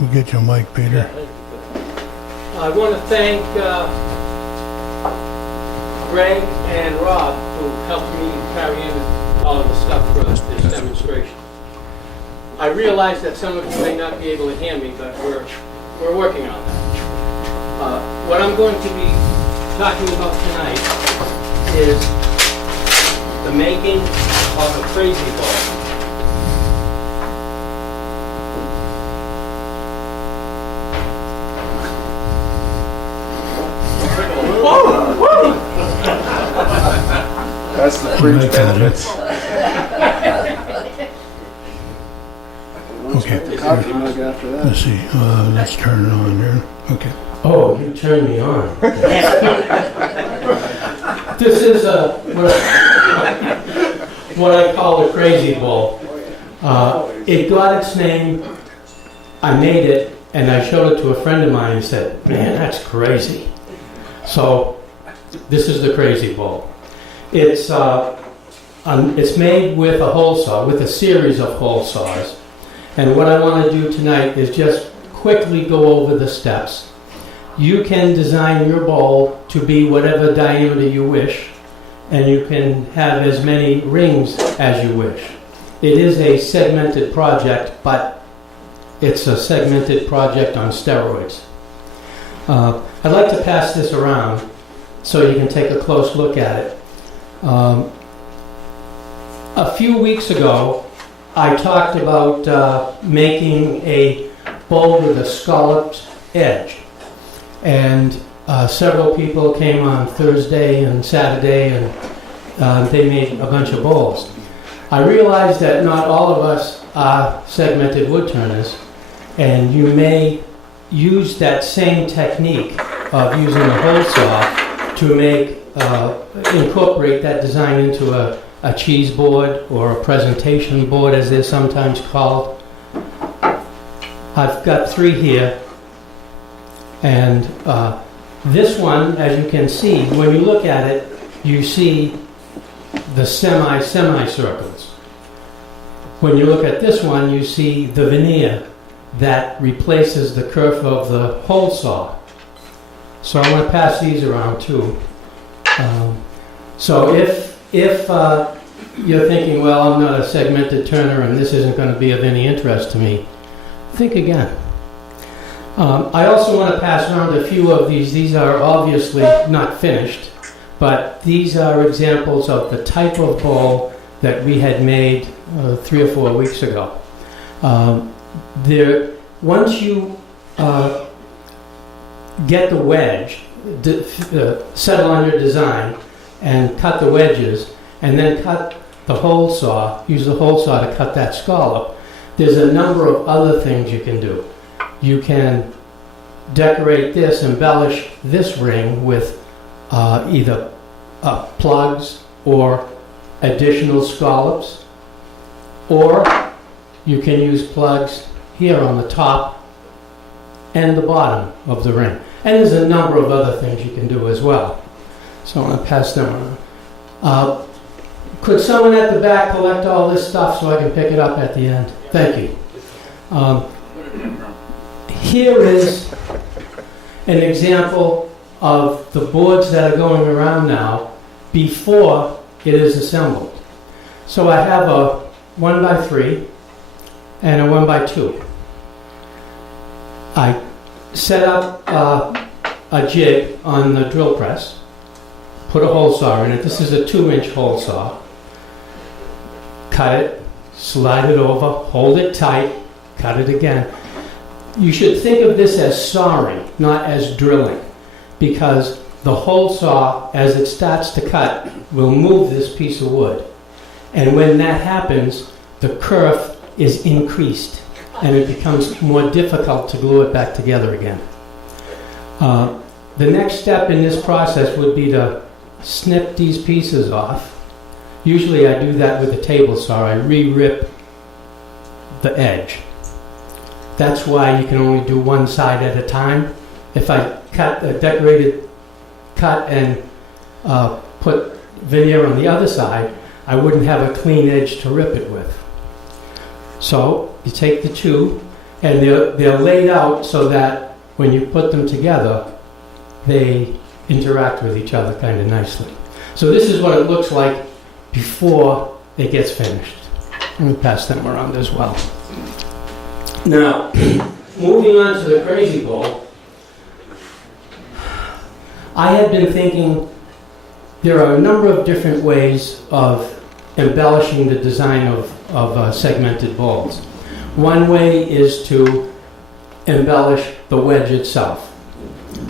We'll get you a mic, Peter. I want to thank Greg and Rob who helped me carry in all of the stuff for this demonstration. I realize that some of you may not be able to hear me, but we're working on that. What I'm going to be talking about tonight is the making of a crazy ball. That's the fringe benefits. Okay. The coffee mug after that. Let's see. Let's turn it on there. Okay. Oh, you turned me on. This is what I call a crazy ball. It got its name, I made it, and I showed it to a friend of mine and said, man, that's crazy. So, this is the crazy ball. It's made with a hole saw, with a series of hole saws. And what I want to do tonight is just quickly go over the steps. You can design your bowl to be whatever diameter you wish, and you can have as many rings as you wish. It is a segmented project, but it's a segmented project on steroids. I'd like to pass this around so you can take a close look at it. A few weeks ago, I talked about making a bowl with a scalloped edge. And several people came on Thursday and Saturday and they made a bunch of bowls. I realized that not all of us are segmented wood turners, and you may use that same technique of using a hole saw to make incorporate that design into a cheese board or a presentation board, as they're sometimes called. I've got 3 here, and this one, as you can see, when you look at it, you see the semi-circles. When you look at this one, you see the veneer that replaces the kerf of the hole saw. So I'm going to pass these around too. So if you're thinking, well, I'm not a segmented turner and this isn't going to be of any interest to me, think again. I also want to pass around a few of these. These are obviously not finished, but these are examples of the type of bowl that we had made 3 or 4 weeks ago. Once you get the wedge, settle on your design, and cut the wedges, and then cut the hole saw, use the hole saw to cut that scallop, there's a number of other things you can do. You can decorate this, embellish this ring with either plugs or additional scallops, or you can use plugs here on the top and the bottom of the ring. And there's a number of other things you can do as well. So I'm going to pass them on. Could someone at the back collect all this stuff so I can pick it up at the end? Thank you. Here is an example of the boards that are going around now before it is assembled. So I have a 1x3 and a 1x2. I set up a jig on the drill press, put a hole saw in it. This is a 2-inch hole saw. Cut it, slide it over, hold it tight, cut it again. You should think of this as sawing, not as drilling, because the hole saw, as it starts to cut, will move this piece of wood. And when that happens, the kerf is increased, and it becomes more difficult to glue it back together again. The next step in this process would be to snip these pieces off. Usually I do that with a table saw. I re-rip the edge. That's why you can only do one side at a time. If I cut a decorated cut and put veneer on the other side, I wouldn't have a clean edge to rip it with. So you take the two And they're laid out so that when you put them together, they interact with each other kind of nicely. So this is what it looks like before it gets finished. Let me pass them around as well. Now, moving on to the Crazy Bowl, I had been thinking there are a number of different ways of embellishing the design of segmented bowls. One way is to embellish the wedge itself.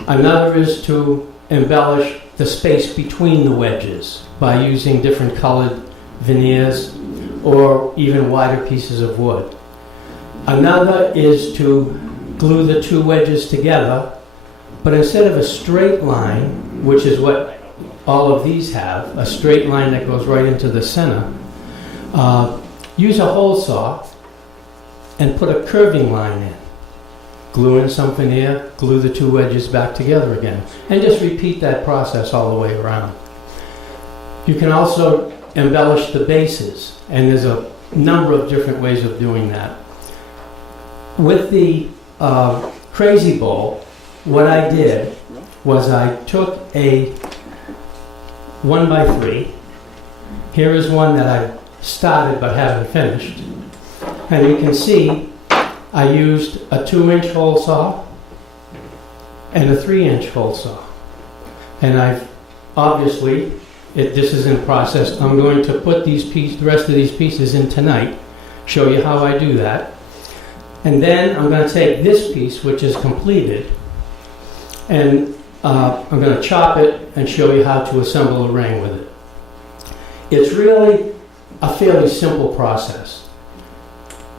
Another is to embellish the space between the wedges by using different colored veneers or even wider pieces of wood. Another is to glue the two wedges together, but instead of a straight line, which is what all of these have, a straight line that goes right into the center, use a hole saw and put a curving line in. Glue in some veneer, glue the two wedges back together again, and just repeat that process all the way around. You can also embellish the bases, and there's a number of different ways of doing that. With the Crazy Bowl, what I did was I took a 1x3. Here is one that I started but haven't finished. And you can see I used a 2-inch hole saw and a 3-inch hole saw. And I've obviously, this is in process. I'm going to put the rest of these pieces in tonight, show you how I do that. And then I'm going to take this piece, which is completed, and I'm going to chop it and show you how to assemble a ring with it. It's really a fairly simple process.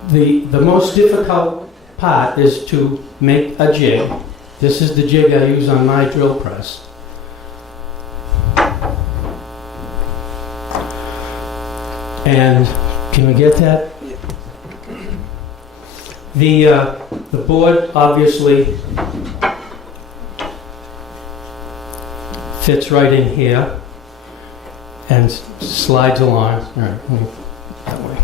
The most difficult part is to make a jig. This is the jig I use on my drill press. And can we get that? The board obviously fits right in here and slides along. All right, that way.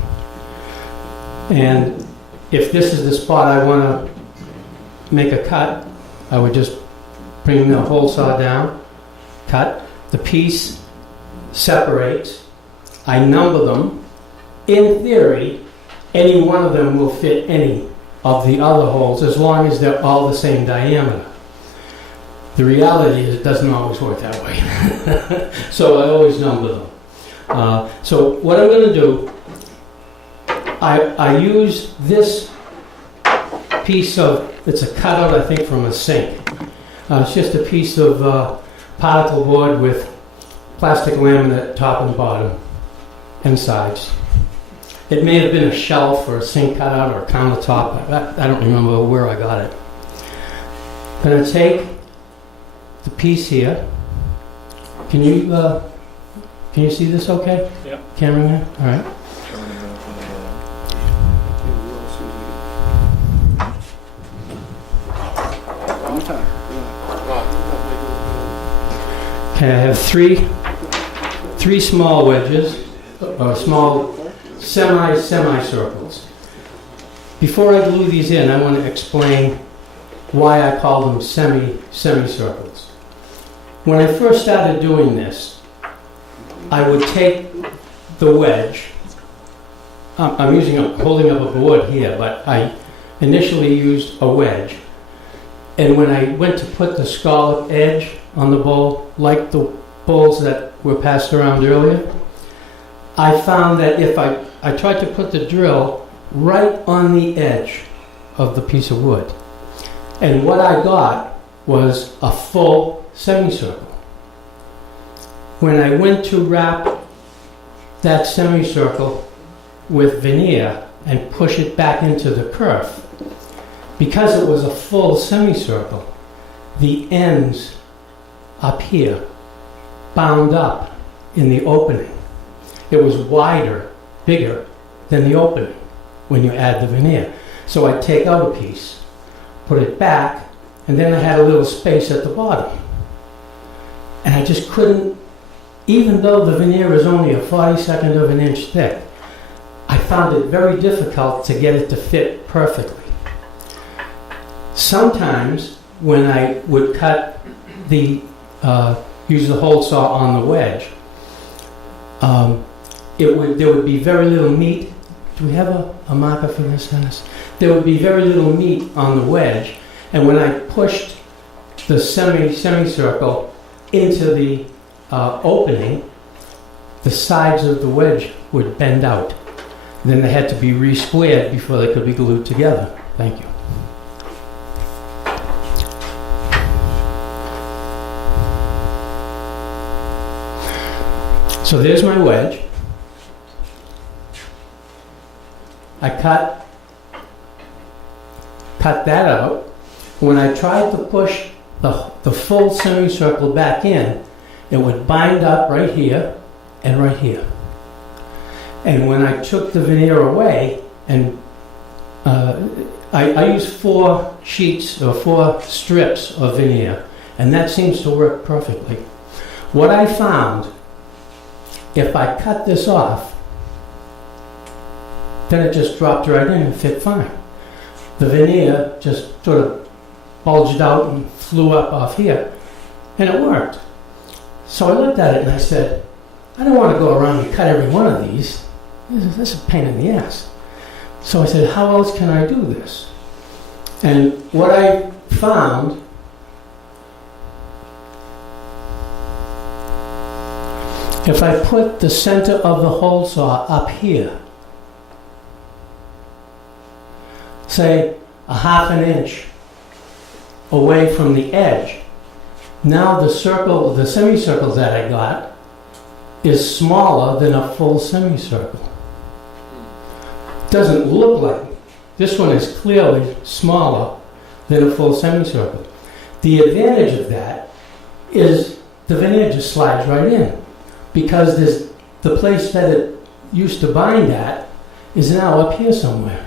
And if this is the spot I want to make a cut, I would just bring the hole saw down, cut. The piece separates. I number them. In theory, any one of them will fit any of the other holes as long as they're all the same diameter. The reality is it doesn't always work that way. So I always number them. So what I'm going to do, I use this piece of, it's a cutout I think from a sink. It's just a piece of particle board with plastic laminate top and bottom and sides. It may have been a shelf or a sink cutout or a countertop. I don't remember where I got it. I'm going to take the piece here. Can you see this okay? Yeah. Cameraman? All right. Okay, I have three small wedges, or small semicircles. Before I glue these in, I want to explain why I call them semicircles. When I first started doing this, I would take the wedge. I'm holding up a board here, but I initially used a wedge. And when I went to put the scallop edge on the bowl, like the bowls that were passed around earlier, I found that if I tried to put the drill right on the edge of the piece of wood, and what I got was a full semicircle. When I went to wrap that semicircle with veneer and push it back into the kerf, because it was a full semicircle, the ends up here bound up in the opening. It was wider, bigger than the opening when you add the veneer. So I'd take out a piece, put it back, and then I had a little space at the bottom. And I just couldn't, even though the veneer is only a 42nd of an inch thick, I found it very difficult to get it to fit perfectly. Sometimes when I would cut use the hole saw on the wedge, there would be very little meat. Do we have a marker for this, Dennis? There would be very little meat on the wedge, and when I pushed the semicircle into the opening, the sides of the wedge would bend out. Then they had to be re-squared before they could be glued together. Thank you. So there's my wedge. I cut that out. When I tried to push the full semicircle back in, it would bind up right here and right here. And when I took the veneer away, and I used 4 sheets or 4 strips of veneer, and that seems to work perfectly. What I found, if I cut this off, then it just dropped right in and fit fine. The veneer just sort of bulged out and flew up off here, and it worked. So I looked at it and I said, I don't want to go around and cut every one of these. This is a pain in the ass. So I said, how else can I do this? And what I found, if I put the center of the hole saw up here, say a ½ inch away from the edge, now the semicircle that I got is smaller than a full semicircle. Doesn't look like it. This one is clearly smaller than a full semicircle. The advantage of that is the veneer just slides right in, because the place that it used to bind at is now up here somewhere.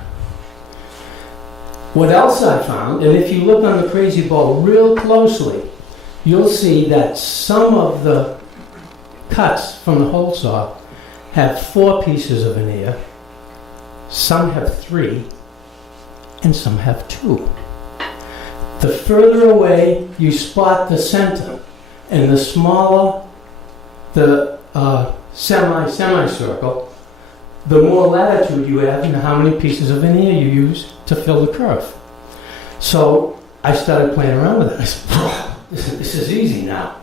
What else I found, and if you look on the Crazy Bowl real closely, you'll see that some of the cuts from the hole saw have 4 pieces of veneer, some have 3, and some have 2. The further away you spot the center, and the smaller the semicircle, the more latitude you have in how many pieces of veneer you use to fill the curve. So I started playing around with it. I said, this is easy now.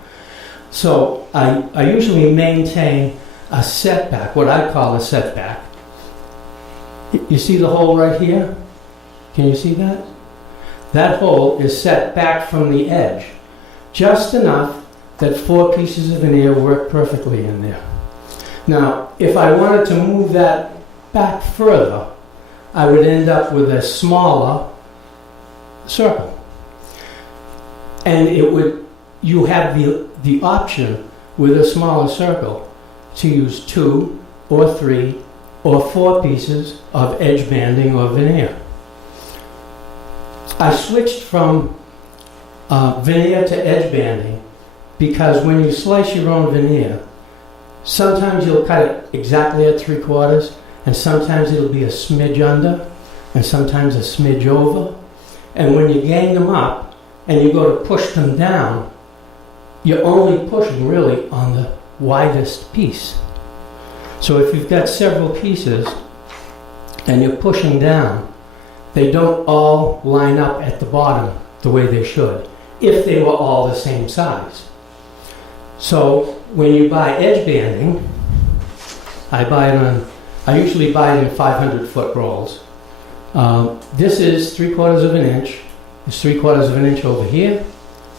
So I usually maintain a setback, what I call a setback. You see the hole right here? Can you see that? That hole is set back from the edge, just enough that 4 pieces of veneer work perfectly in there. Now, if I wanted to move that back further, I would end up with a smaller circle. And you have the option with a smaller circle to use 2 or 3 or 4 pieces of edge banding or veneer. I switched from veneer to edge banding because when you slice your own veneer, sometimes you'll cut it exactly at 3/4, and sometimes it'll be a smidge under, and sometimes a smidge over. And when you gang them up and you go to push them down, you're only pushing really on the widest piece. So if you've got several pieces and you're pushing down, they don't all line up at the bottom the way they should, if they were all the same size. So when you buy edge banding, I usually buy it in 500-foot rolls. This is 3/4 of an inch. It's 3/4 of an inch over here.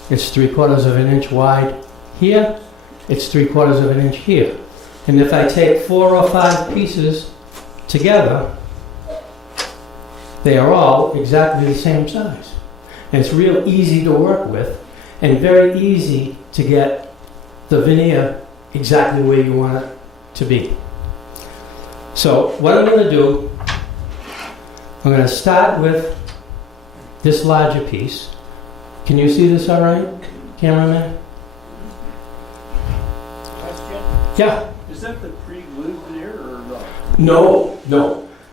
It's 3/4 of an inch wide here. It's 3/4 of an inch here. And if I take 4 or 5 pieces together, they are all exactly the same size. And it's real easy to work with and very easy to get the veneer exactly where you want it to be. So what I'm going to do, I'm going to start with this larger piece. Can you see this all right, cameraman? Question? Yeah. Is that the pre-glued veneer or not? No.